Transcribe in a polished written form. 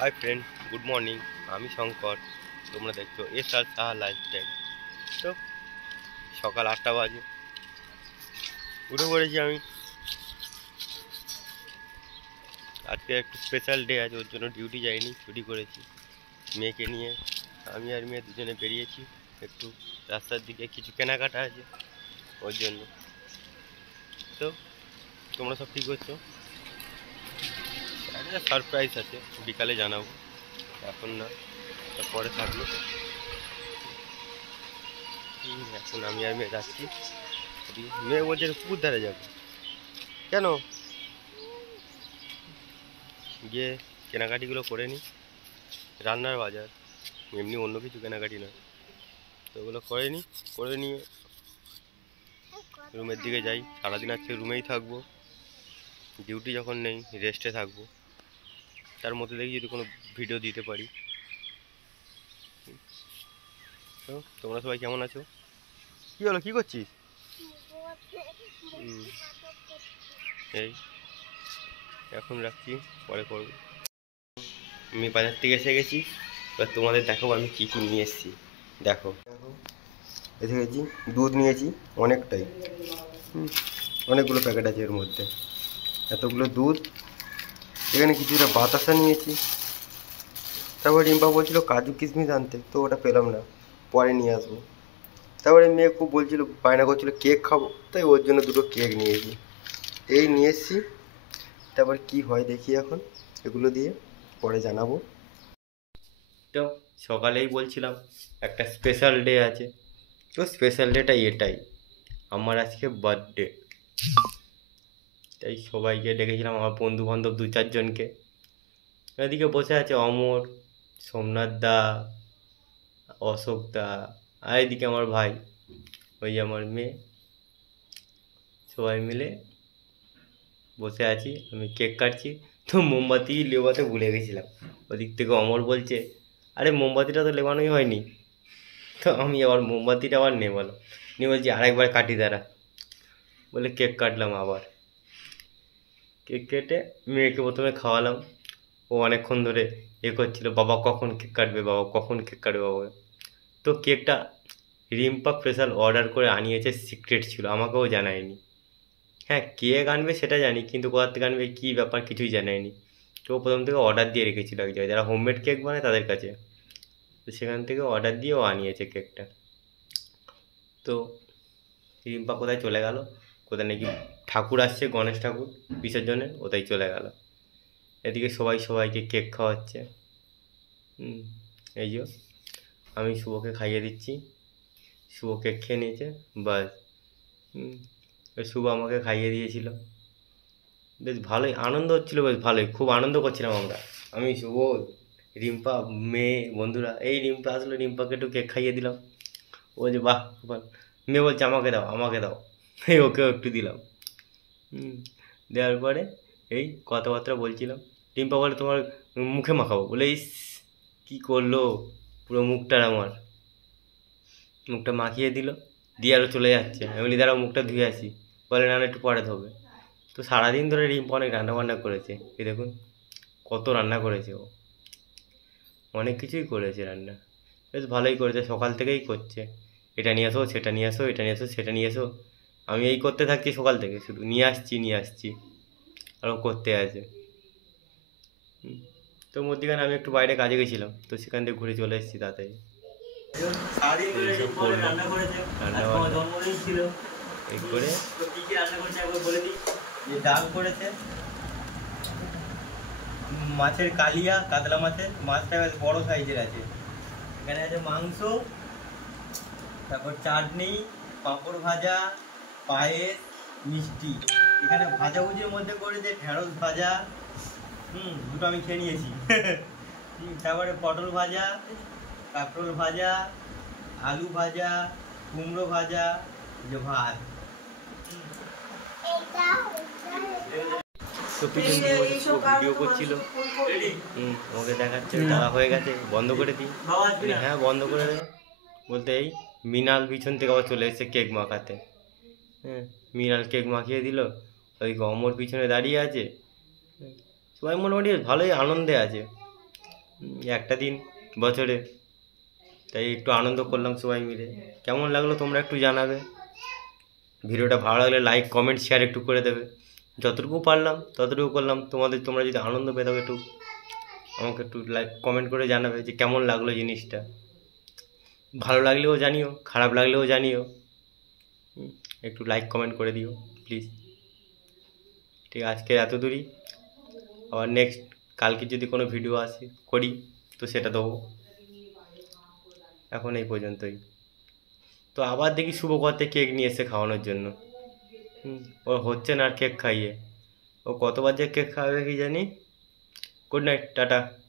Hi friend, good morning. আমি শঙ্কর, তোমরা দেখছো SR সাহা লাইফস্টাইল। তো সকাল 8টা বাজে, উঠে পড়েছি আমি। আজকে একটু স্পেশাল ডে আছে, ওর জন্য ডিউটি যাইনি, ছুটি করেছি। মেয়েকে নিয়ে আমি আর মেয়ে দুজনে বেরিয়েছি একটু রাস্তার দিকে, কিছু কেনাকাটা আছে ওর জন্য। তো তোমরা সব ঠিক করছো? একটা সারপ্রাইজ আছে, বিকালে জানাবো, এখন না, পরে থাকলো। এখন আমি আর মেয়ে যাচ্ছি। মেয়ে বলছে পুকুর ধারে যাবো। কেন? গিয়ে কেনাকাটিগুলো করে নিই, রান্নার বাজার, এমনি অন্য কিছু কেনাকাটি নয়। তো ওগুলো করে নিই, করে নিয়ে রুমের দিকে যাই। সারাদিন আজকে রুমেই থাকবো, ডিউটি যখন নেই রেস্টে থাকবো। তার মধ্যে দেখি যদি কোনো ভিডিও দিতে পারি। তো তোমরা সবাই কেমন আছো? কী হলো, কী করছিস? এই এখন রাখছি, পরে করবো। আমি বাজার থেকে এসে গেছি, এবার তোমাদের দেখাবো আমি কী কী নিয়ে এসেছি। দেখো, এসে গেছি, দুধ নিয়েছি অনেকটাই, অনেকগুলো প্যাকেট আছে এর মধ্যে, এতগুলো দুধ। এখানে কিছুটা বাতাসা নিয়েছি। তারপর রিম্পা বলছিল কাজু কিশমিশ আনতে, তো ওটা পেলাম না, পরে নিয়ে আসবো। তারপরে মেয়ে খুব বলছিল, বায়না করছিল কেক খাবো, তাই ওর জন্য দুটো কেক নিয়েছি। এই নিয়ে এসছি, তারপর কি হয় দেখি এখন, এগুলো দিয়ে পরে জানাবো। তো সকালেই বলছিলাম একটা স্পেশাল ডে আছে। তো স্পেশাল ডেটা এটাই, আমার আজকে বার্থডে। তাই সবাইকে ডেকেছিলাম, আমার বন্ধু বান্ধব 2-4 জনকে। এদিকে বসে আছে অমর, সোমনাথ দা, অশোক দা, আর এদিকে আমার ভাই, ওই যে আমার মেয়ে। সবাই মিলে বসে আছি, আমি কেক কাটছি। তো মোমবাতি লেবাতে ভুলে গেছিলাম। ওদিক থেকে অমর বলছে, আরে মোমবাতিটা তো লেবানোই হয়নি। তো আমি আবার মোমবাতিটা আবার নেবালাম, নিয়ে বলছি আরেকবার কাটি দাঁড়া, বলে কেক কাটলাম আবার। কেক কেটে মেয়েকে প্রথমে খাওয়ালাম। ও অনেকক্ষণ ধরে করছিল, বাবা কখন কেক কাটবে, বাবা কখন কেক কাটবে বাবা। তো কেকটা রিম্পা স্পেশাল অর্ডার করে আনিয়েছে, সিক্রেট ছিল, আমাকেও জানায়নি। হ্যাঁ, কেক আনবে সেটা জানি, কিন্তু কোথা থেকে আনবে কী ব্যাপার কিছুই জানায়নি। তো প্রথম থেকে অর্ডার দিয়ে রেখেছিল এক জায়গায়, যারা হোমমেড কেক বানায় তাদের কাছে। তো সেখান থেকে অর্ডার দিয়ে ও আনিয়েছে কেকটা। তো রিম্পা কোথায় চলে গেল, কোথায় নাকি ঠাকুর আসছে, গণেশ ঠাকুর বিসর্জনের, ওটাই চলে গেল। এদিকে সবাই সবাইকে কেক খাওয়াচ্ছে। এই যে আমি শুভকে খাইয়ে দিচ্ছি, শুভ কেক খেয়ে নিয়েছে, বাস। শুভ আমাকে খাইয়ে দিয়েছিল, বেশ ভালোই আনন্দ হচ্ছিলো, বেশ ভালোই, খুব আনন্দ করছিলাম আমরা, আমি শুভ, রিম্পা, মেয়ে, বন্ধুরা। এই রিম্পা আসলো, রিম্পাকে একটু কেক খাইয়ে দিলাম। ও যে বাহ, মেয়ে বলছে আমাকে দাও আমাকে দাও, এই ওকেও একটু দিলাম। দেওয়ার পরে এই কথাবার্তা বলছিলাম। রিম্পা বলে তোমার মুখে মাখাবো, বলে ইস কী করলো, পুরো মুখটার আমার মুখটা মাখিয়ে দিল, দিয়ে আরও চলে যাচ্ছে। আমি বলি দাঁড়াও মুখটা ধুয়ে আসি, বলে না না একটু পরে ধোবে। তো সারাদিন ধরে রিম্পা অনেক রান্নাবান্না করেছে, এই দেখুন কত রান্না করেছে ও, অনেক কিছুই করেছে রান্না, বেশ ভালোই করেছে, সকাল থেকেই করছে, এটা নিয়ে আসো সেটা নিয়ে আসো, এটা নিয়ে আসো সেটা নিয়ে এসো। আমি এই করতে থাকছি সকাল থেকে, শুধু নিয়ে আসছি আরও করতে আছে। তো মধ্যিখানে আমি একটু বাইরে কাজে গেছিলাম, তো সেখান থেকে ঘুরে চলে এসেছি তাড়াতাড়ি। এইসব করলো, রান্নাবান্না এই করে ডাল করেছে, মাছের কালিয়া, কাতলা মাছের, মাছটা বেশ বড় সাইজের আছে। এখানে আছে মাংস, তারপর চাটনি, পাঁপড় ভাজা, পায়েস, মিষ্টি। এখানে ভাজাভুজির মধ্যে করেছে ঢেঁড়স ভাজা, দুটো আমি খেয়ে নিয়েছি। তারপরে পটল ভাজা, কাঁকরোল ভাজা, আলু ভাজা, কুমড়ো ভাজা, যে ভাত। তো পিছন থেকে ভিডিও করছিল, আমাকে দেখাচ্ছে তারা হয়ে গেছে, বন্ধ করে দিই। হ্যাঁ বন্ধ করে দে, বলতে এই মৃণাল পিছন থেকে আবার চলে এসেছে কেক মাখাতে। মৃণাল কেক মাখিয়ে দিল, ওই অমর পিছনে দাঁড়িয়ে আছে। সবাই মোটামুটি ভালোই আনন্দে আছে। একটা দিন বছরে, তাই একটু আনন্দ করলাম সবাই মিলে। কেমন লাগলো তোমরা একটু জানাবে। ভিডিওটা ভালো লাগলে লাইক কমেন্ট শেয়ার একটু করে দেবে। যতটুকু পারলাম ততটুকু করলাম। তোমরা যদি আনন্দ পেয়ে থাকো একটু আমাকে একটু লাইক কমেন্ট করে জানাবে যে কেমন লাগলো জিনিসটা। ভালো লাগলেও জানিও, খারাপ লাগলেও জানিও। একটু লাইক কমেন্ট করে দিও প্লিজ। ঠিক আছে, আজকে এত দূরই। আবার নেক্সট কালকে যদি কোনো ভিডিও করি তো সেটা দেবো। এখন এই পর্যন্তই। তো আবার দেখি শুভ করতে কেক নিয়ে এসে খাওয়ানোর জন্য। ও হচ্ছে না আর কেক খাইয়ে। ও কতবার যে কেক খাওয়াবে কি জানি। Good night, tata.